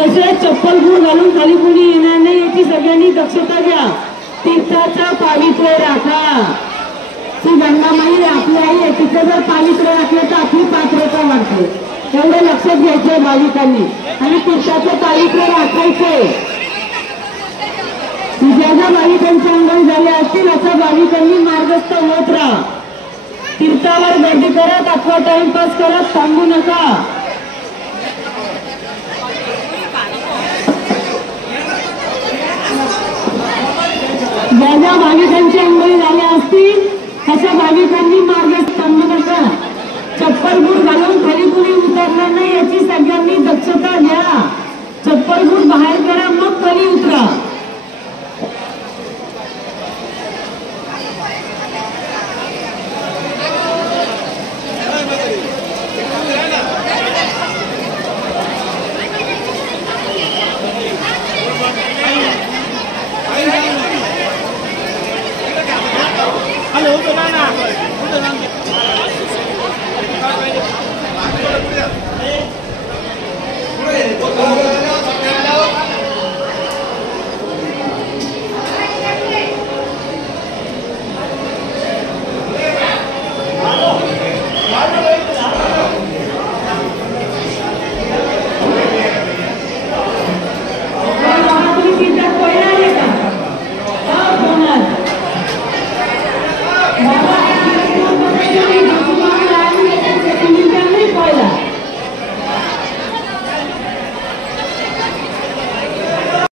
तसेच चप्पल बूट घालून खाली कोणी येणार नाही याची सगळ्यांनी दक्षता घ्या। तीर्थाचं पावित्र्य राखा। ती गंगामाई आपली आई आहे, तिचं जर पावित्र्य राखलं तर आपली पात्रता वाढते, एवढं लक्षात घ्यायचं भाविकांनी आणि तीर्थाचं पावित्र्य राखायचंय। ज्या ज्या भाविकांच्या अंगण झाले असतील अशा भाविकांनी मार्गस्थ होत राहा। तीर्थावर गर्दी करत अथवा टाइमपास करत थांबू नका। ज्या ज्या भाविकांच्या अंगणी झाल्या असतील